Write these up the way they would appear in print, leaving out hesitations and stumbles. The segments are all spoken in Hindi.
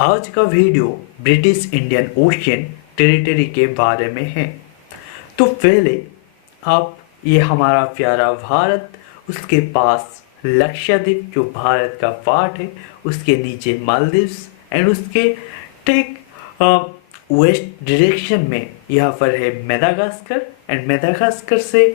आज का video British Indian ocean territory के बारे में है। तो पहले आप ये हमारा प्यारा भारत, उसके पास लक्षद्वीप जो भारत का पार्ट है, उसके नीचे मालदीव्स एंड उसके ठीक वेस्ट डायरेक्शन में यहाँ पर है मेडागास्कर एंड मेडागास्कर से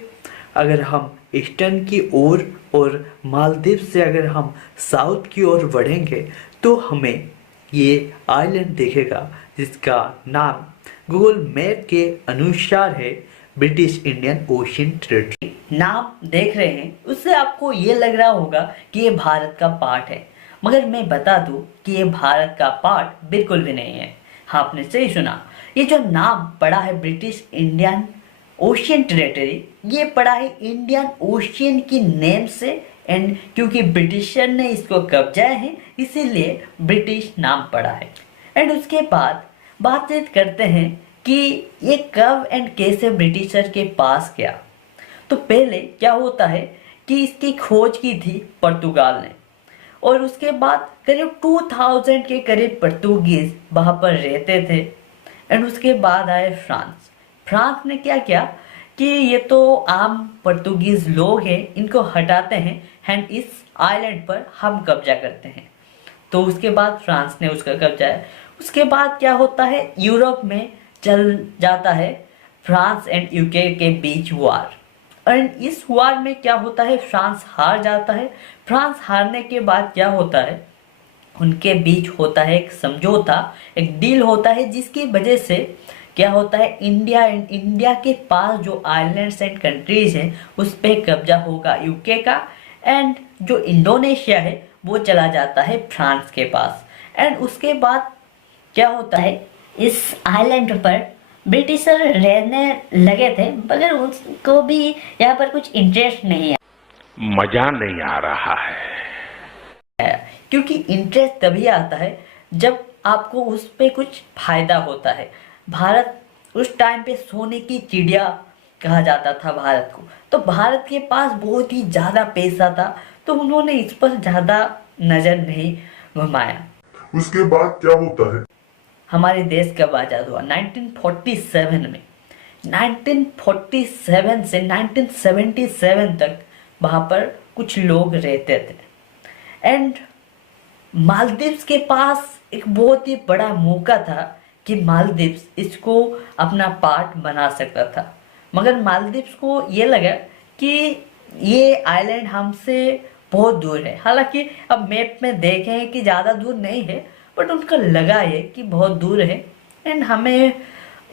अगर हम ईस्टर्न की ओर और मालदीव से अगर हम साउथ की ओर बढ़ेंगे तो हमें ये आइलैंड दिखेगा जिसका नाम गूगल मैप के अनुसार है ब्रिटिश इंडियन ओशियन टेरिटरी। नाम देख रहे हैं उससे आपको ये लग रहा होगा कि ये भारत का पार्ट है, मगर मैं बता दूं कि ये भारत का पार्ट बिल्कुल भी नहीं है। हाँ, आपने सही सुना। ये जो नाम पड़ा है ब्रिटिश इंडियन ओशियन टेरिटरी, ये पड़ा है इंडियन ओशियन की नेम से, एंड क्योंकि ब्रिटिशर ने इसको कब्जा है इसीलिए ब्रिटिश नाम पड़ा है। एंड उसके बाद बातचीत करते हैं कि ये कब एंड कैसे ब्रिटिशर के पास गया। तो पहले क्या होता है कि इसकी खोज की थी पुर्तगाल ने, और उसके बाद करीब 2000 के करीब पुर्तगीज वहाँ पर रहते थे। एंड उसके बाद आए फ्रांस ने क्या किया कि ये तो आम पुर्तगीज लोग हैं, इनको हटाते हैं एंड इस आइलैंड पर हम कब्जा करते हैं। तो उसके बाद फ्रांस ने उसका कब्जा है। उसके बाद क्या होता है, यूरोप में चल जाता है फ्रांस एंड यूके के बीच वार, और इस वार में क्या होता है, फ्रांस हार जाता है। फ्रांस हारने के बाद क्या होता है, उनके बीच होता है एक समझौता, एक डील होता है, जिसकी वजह से क्या होता है, इंडिया के पास जो आइलैंड्स एंड कंट्रीज हैं उस पर कब्जा होगा यूके का, एंड जो इंडोनेशिया है वो चला जाता है फ्रांस के पास। एंड उसके बाद क्या होता है, इस आइलैंड पर ब्रिटिशर रहने लगे थे, मगर उनको भी यहाँ पर कुछ इंटरेस्ट नहीं है, मजा नहीं आ रहा है। क्योंकि इंटरेस्ट तभी आता है जब आपको उस पर कुछ फायदा होता है। भारत उस टाइम पे सोने की चिड़िया कहा जाता था भारत को, तो भारत के पास बहुत ही ज़्यादा पैसा था, तो उन्होंने इस पर ज़्यादा नज़र नहीं घुमाया। उसके बाद क्या होता है, हमारे देश कब आज़ाद हुआ, 1947 में। 1947 से 1977 तक वहाँ पर कुछ लोग रहते थे। एंड मालदीव्स के पास एक बहुत ही बड़ा मौका था कि मालदीव्स इसको अपना पार्ट बना सकता था, मगर मालदीव्स को ये लगा कि ये आइलैंड हमसे बहुत दूर है। हालांकि अब मैप में देखें कि ज़्यादा दूर नहीं है, बट उनका लगा ये कि बहुत दूर है एंड हमें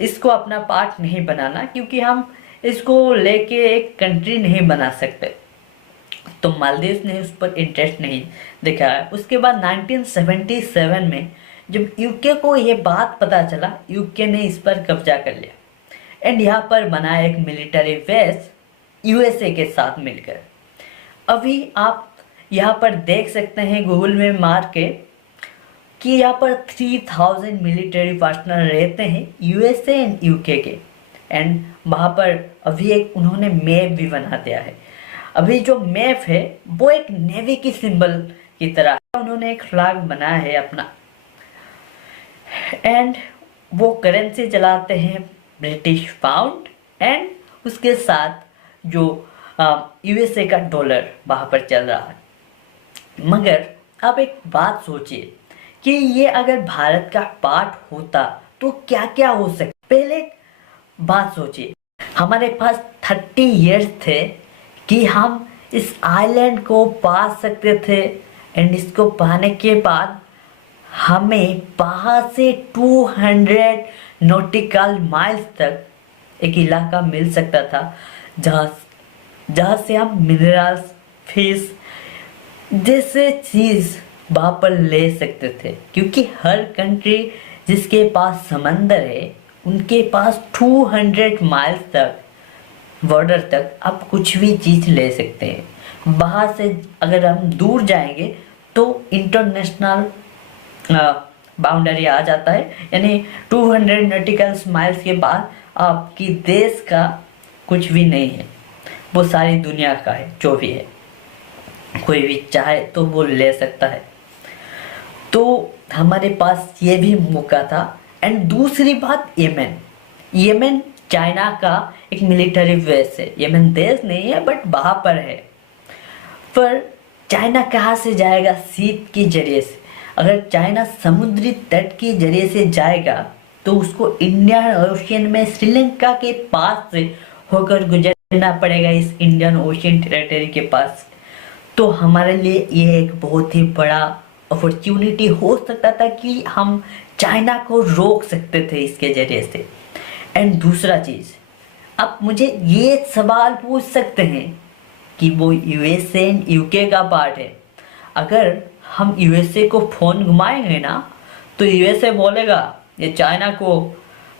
इसको अपना पार्ट नहीं बनाना, क्योंकि हम इसको लेके एक कंट्री नहीं बना सकते। तो मालदीव्स ने उस पर इंटरेस्ट नहीं दिखाया। उसके बाद 1977 में जब यूके को ये बात पता चला, यूके ने इस पर कब्जा कर लिया एंड यहाँ पर बनाया एक मिलिट्री बेस यूएसए के साथ मिलकर। अभी आप यहाँ पर देख सकते हैं गूगल में मार के कि यहाँ पर 3000 मिलिट्री पर्सनल रहते हैं यूएसए एंड यूके के। एंड वहाँ पर अभी एक उन्होंने मैप भी बना दिया है। अभी जो मैप है वो एक नेवी की सिंबल की तरह है, उन्होंने एक फ्लैग बनाया है अपना, एंड वो करेंसी चलाते हैं ब्रिटिश पाउंड, एंड उसके साथ जो यूएसए का डॉलर वहाँ पर चल रहा है। मगर आप एक बात सोचिए कि ये अगर भारत का पार्ट होता तो क्या क्या हो सकता। पहले बात सोचिए, हमारे पास 30 इयर्स थे कि हम इस आइलैंड को पा सकते थे, एंड इसको पाने के बाद हमें वहाँ से 200 नॉटिकल माइल्स तक एक इलाका मिल सकता था जहाँ से हम मिनरल्स, फिश जैसे चीज़ वहाँ पर ले सकते थे, क्योंकि हर कंट्री जिसके पास समंदर है उनके पास 200 माइल्स तक बॉर्डर तक आप कुछ भी चीज़ ले सकते हैं। वहाँ से अगर हम दूर जाएंगे तो इंटरनेशनल बाउंड्री आ जाता है, यानी 200 नॉटिकल माइल्स के बाद आपकी देश का कुछ भी नहीं है, वो सारी दुनिया का है। जो भी है कोई भी चाहे तो वो ले सकता है। तो हमारे पास ये भी मौका था। एंड दूसरी बात, यमन चाइना का एक मिलिट्री बेस है। यमन देश नहीं है बट वहाँ पर है। पर चाइना कहाँ से जाएगा? सीप के जरिए से। अगर चाइना समुद्री तट के जरिए से जाएगा तो उसको इंडियन ओशियन में श्रीलंका के पास से होकर गुजरना पड़ेगा, इस इंडियन ओशियन टेरिटरी के पास। तो हमारे लिए ये एक बहुत ही बड़ा अपॉर्चुनिटी हो सकता था कि हम चाइना को रोक सकते थे इसके जरिए से। एंड दूसरा चीज़, आप मुझे ये सवाल पूछ सकते हैं कि वो यूएसए एंड यूके का पार्ट है। अगर हम यूएसए को फ़ोन घुमाएंगे ना तो यूएसए बोलेगा ये चाइना को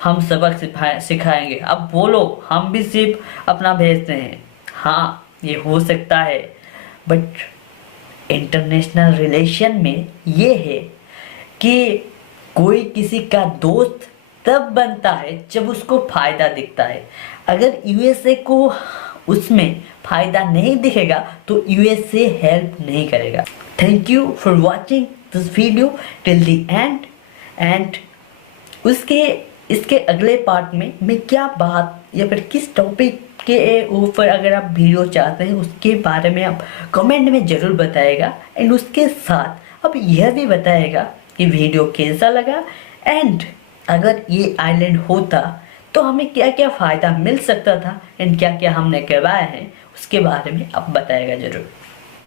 हम सबक सिखाएंगे, अब बोलो हम भी सिर्फ अपना भेजते हैं। हाँ, ये हो सकता है, बट इंटरनेशनल रिलेशन में ये है कि कोई किसी का दोस्त तब बनता है जब उसको फ़ायदा दिखता है। अगर यूएसए को उसमें फ़ायदा नहीं दिखेगा तो यूएसए हेल्प नहीं करेगा। Thank you for watching this video till the end. And इसके अगले पार्ट में मैं क्या बात या फिर किस टॉपिक के ऊपर अगर आप वीडियो चाहते हैं उसके बारे में आप कमेंट में ज़रूर बताएगा। एंड उसके साथ आप यह भी बताएगा कि वीडियो कैसा लगा, एंड अगर ये आइलैंड होता तो हमें क्या क्या फ़ायदा मिल सकता था एंड क्या क्या हमने करवाया है उसके बारे में आप बताएगा ज़रूर।